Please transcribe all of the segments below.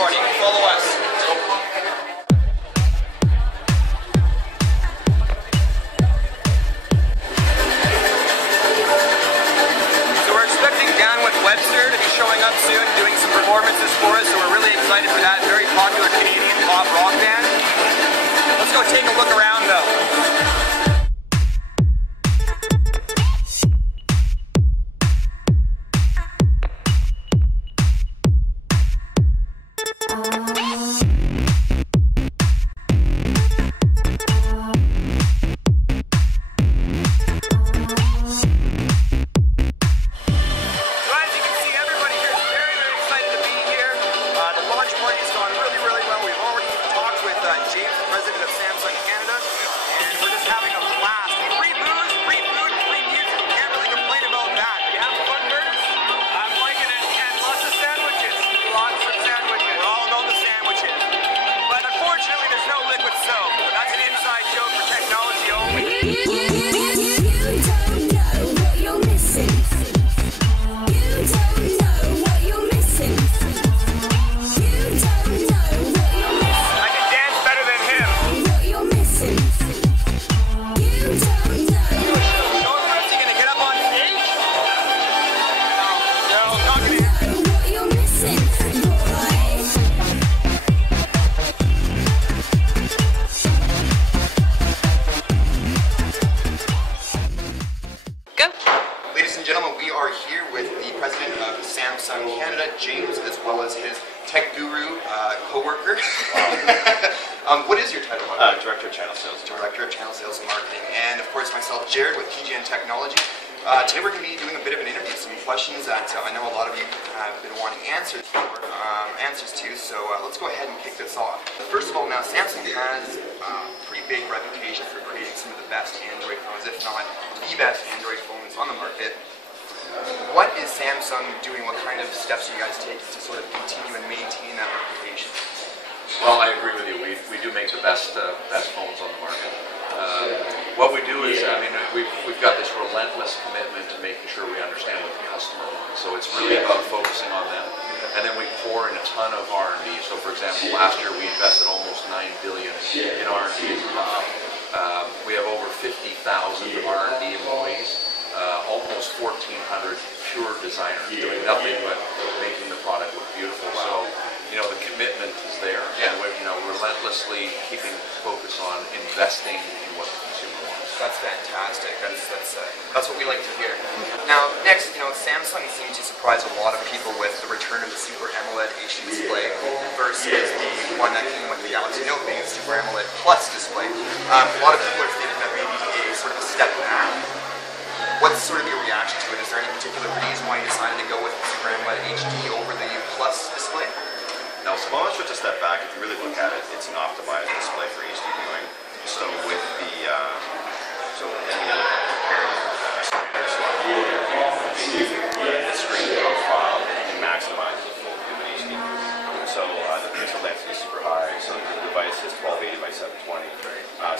party. Follow us. Webster to be showing up soon, doing some performances for us, so we're really excited for that. Very popular Canadian pop rock band. Let's go take a look around though. President of Samsung Canada, and we're just having a blast. Free booze, free food, free music. Can't really complain about that. You having fun, Curtis? I'm liking it, and lots of sandwiches. Lots of sandwiches. We're all about the sandwiches. But unfortunately, there's no liquid soap. That's an inside joke for technology only. Ladies and gentlemen, we are here with the president of Samsung Canada, James, as well as his tech guru co-worker. What is your title? Director of Channel Sales. Director of Channel Sales and Marketing. And of course myself, Jared, with PGN Technology. Today we're going to be doing a bit of an interview, some questions that I know a lot of you have been wanting answers to, so let's go ahead and kick this off. First of all, now Samsung has a pretty big reputation for creating some of the best Android phones, if not the best Android phones on the market. What is Samsung doing? What kind of steps are you guys taking to sort of continue and maintain that reputation? Well, I agree with you. We do make the best phones on the market. What we do is, I mean, we've got this relentless commitment to making sure we understand what the customer wants. So it's really about focusing on them, and then we pour in a ton of R&D. So, for example, last year we invested almost $9 billion in R&D. We have over 50,000 R&D employees, almost 1,400 pure designers doing nothing but making the product look beautiful. So, you know, the commitment is there, and we're, you know, relentlessly keeping focus on investing in what the consumer wants. That's fantastic. That's what we like to hear. Now, next, you know, Samsung seemed to surprise a lot of people with the return of the Super AMOLED HD display versus the one that came with the Galaxy Note being a Super AMOLED Plus display. A lot of people are thinking that maybe a sort of a step back. What's sort of your reaction to it? Is there any particular reason why you decided to go with the Super AMOLED HD over the Plus display? Now, Simone took a step back. If you really look at it, it's an optimized display for HD viewing. So with the the screen profile can maximize the full view of HD. So the pixel density is super high. So the device is 1280 by 720.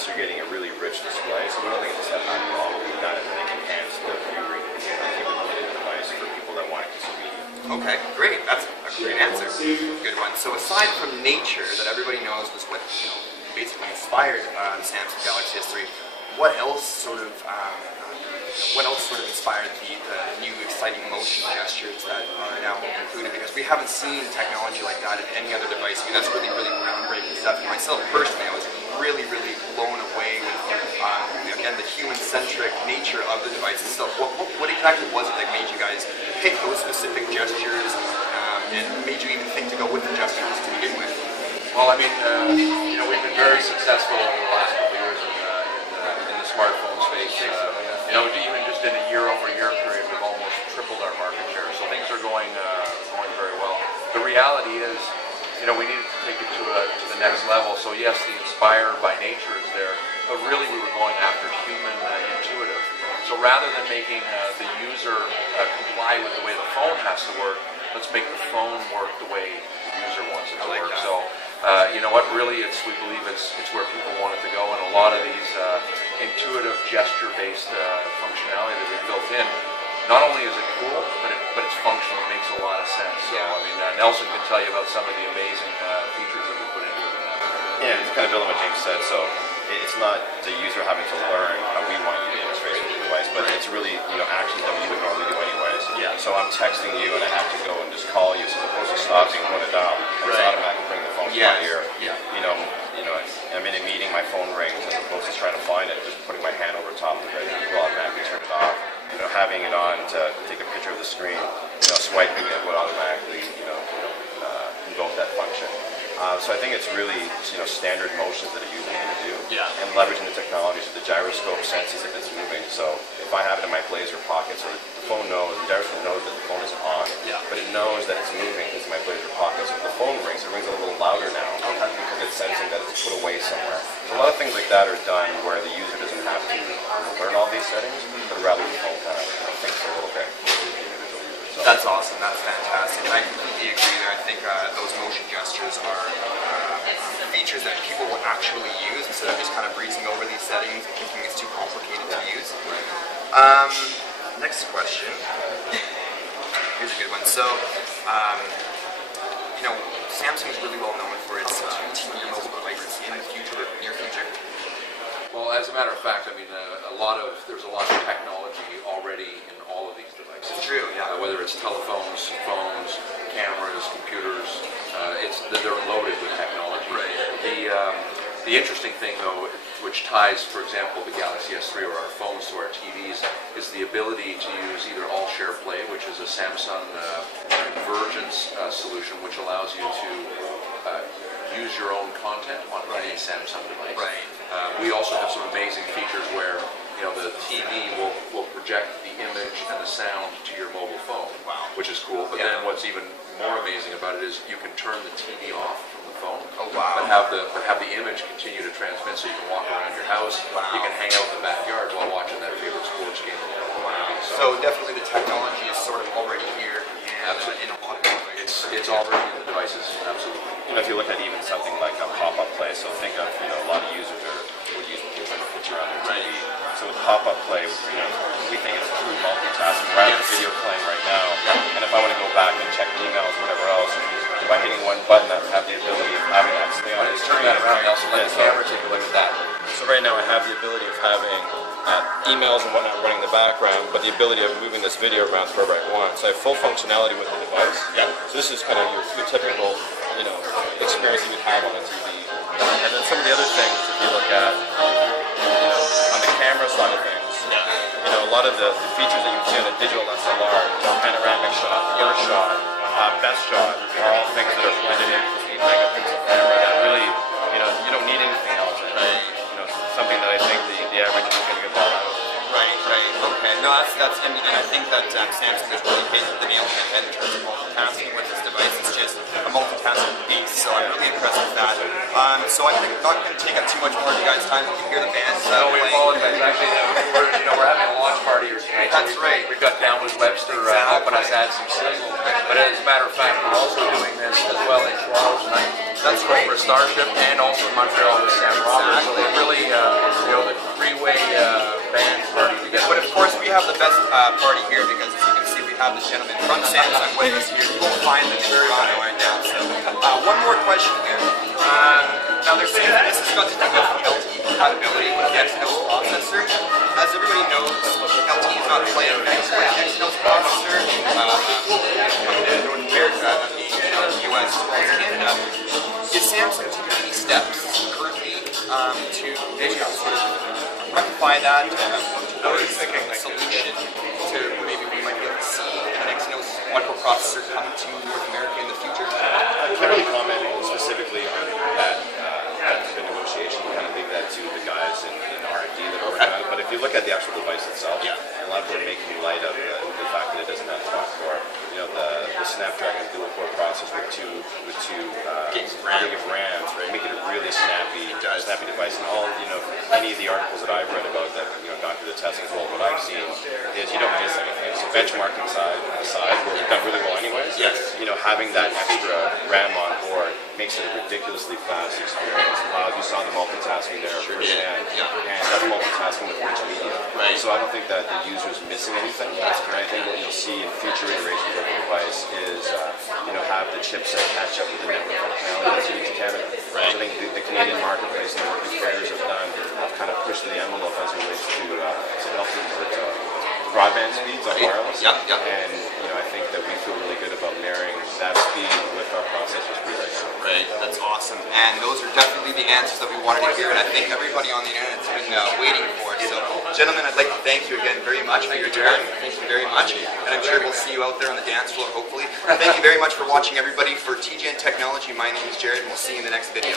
So you're getting a really rich display. So we don't think it's a step back at all. What we've done is I think enhance the view capability of the device for people that want to consume media. Okay, great. That's a great answer. Good one. So aside from nature, that everybody knows was what, you know, basically inspired the Samsung Galaxy S3, what else sort of inspired the new exciting motion gestures that are now included? Because we haven't seen technology like that in any other device. I mean, that's really, really groundbreaking stuff. And myself personally, I was really, really blown away with again the human-centric nature of the device itself. What exactly was it that made you guys pick those specific gestures and made you even think to go with the gestures to begin with? Well, I mean, you know, we've been very successful over the last couple of years in the smartphone space. You know, even just in a year-over-year period, we've almost tripled our market share. So things are going very well. The reality is, you know, we needed to take it to the next level. So yes, the Inspire by nature is there, but really we were going after human intuitive. So rather than making the user comply with the way the phone has to work, let's make the phone work the way the user wants it to work. So, you know what, really we believe it's where people want it to go, and a lot of these intuitive gesture-based functionality that we've built in not only is it cool, but it's functional. It makes a lot of sense. So, I mean, Nelson can tell you about some of the amazing features that we put into it. Yeah, it's kind of building what James said. So it's not the user having to learn how we want you to interface with the device, but it's really actions that we would normally do anyways. Yeah. So I'm texting you and I have to go and just call you, so as opposed to stopping and going to dial, it's automatically bring the phone to my ear. Yeah. I'm in a meeting, my phone rings, as opposed to trying to find it, just putting my hand over top of it, it will automatically turn it off. Having it on to take a picture of the screen, swiping it would automatically, invoke that function. So I think it's really, standard motions that a user can do, and leveraging the technology so the gyroscope senses if it's moving. So if I have it in my blazer pocket, so the phone knows, the gyroscope knows that the phone isn't on, but it knows that it's moving because my blazer pocket. So if the phone rings, it rings a little louder now because it's sensing that it's put away somewhere. So a lot of things like that are done where the user doesn't have to learn all these settings, but rather the phone kind of thinks a little bit. So that's awesome. That's fantastic. I completely agree there. I think those motion gestures are features that people will actually use instead of just kind of breezing over these settings and thinking it's too complicated to use. Next question. Here's a good one. So, Samsung is really well known for its TV mobile devices in the future, near future. Well, as a matter of fact, I mean, there's a lot of technology already in all of these devices. It's true, yeah. Whether it's telephones, phones, cameras, computers, they're loaded with technology. Right. The interesting thing, though, which ties, for example, the Galaxy S3 or our phones to our TVs, is the ability to use either All Share Play, which is a Samsung convergence solution, which allows you to use your own content on any Samsung device. Right. We also have some amazing features where the TV will project the image and the sound to your mobile phone, which is cool. But then what's even more amazing about it is you can turn the TV off from the phone, but have the image continue to transmit, so you can walk around your house. You can hang out in the backyard while watching that favorite sports game. So definitely the technology is sort of already here, and in a lot of ways. It's already in the devices, absolutely. If you look at even something like a pop-up play, so think of a lot of users would use a picture on their TV. So with pop-up play, we think it's true multitasking. We're having a video playing right now, and if I want to go back and check emails, whatever else, by hitting one button, I have the ability of having that stay on the screen. Turn that around, Nelson. Let the camera take a look at that. So right now I have the ability of having emails and whatnot running in the background, but the ability of moving this video around wherever I want. So I have full functionality with the device. So this is kind of your typical, experience you would have on a TV. And then some of the other things, if you look at, on the camera side of things, a lot of the features that you would see on a digital SLR, panoramic shot, first shot, best shot, are all things that are blended into the 8-megapixel camera that really, you don't need anything else. Something that I think the average is going to get more out of. Right. Okay. No, and I think that Samsung has really hit the nail on the head in terms of multitasking with this device. It's just a multitasking beast, so I'm really impressed with that. So I'm not going to take up too much more of you guys' time. You can hear the band We playing. apologize. Actually, we're having a launch party here tonight. That's right. We've got down with Webster helping us add some sizzle. But as a matter of fact, we're also doing this as well in Toronto tonight. That's right. For Starship, and also in Montreal with Sam Roberts. So they're really, the three-way band party together. But of course, we have the best party here because, as you can see, we have the gentleman from Samsung with us here. You won't find them in Toronto right now. So, one more question here. Now, they're saying that this has got to do with LTE compatibility with the Exynos processor. As everybody knows, LTE is not playing nice with the Exynos processor. Coming to North America, the US, as well as Canada. Is Samsung taking any steps currently to sort of rectify that towards a solution to maybe we might be able to see an Exynos microprocessor coming to North America in the future? I can't really comment specifically on that negotiation. Kind of leave that to the guys in R&D that are working on it. But if you look at the actual device itself, a lot of people are making light of the fact that it doesn't have quad-core. The Snapdragon dual-core processor with two gigs of RAM, make it a really snappy device. And all any of the articles that I've read about that gone through the testing as well, what I've seen is you don't miss anything. So benchmarking aside, where we've done really well anyways. Having that extra RAM on board makes it a ridiculously fast experience. You saw the multitasking there firsthand, and that's multitasking with rich media. Right. So I don't think that the user is missing anything. And I think what you'll see in future iterations of the device is, have the chipset catch up with the network functionality that's unique to Canada. Right. So I think the Canadian marketplace and the work the carriers have done have kind of pushed the envelope as it relates to helping with broadband speeds on wireless. And I think that we feel really good about marrying that speed with our processor speed right now. Right, that's awesome. And those are definitely the answers that we wanted to hear, and I think everybody on the internet's been waiting for it. So, gentlemen, I'd like to thank you again very much for your time. Thank you very much. And I'm sure we'll see you out there on the dance floor, hopefully. Thank you very much for watching, everybody. For TGN Technology, my name is Jared, and we'll see you in the next video.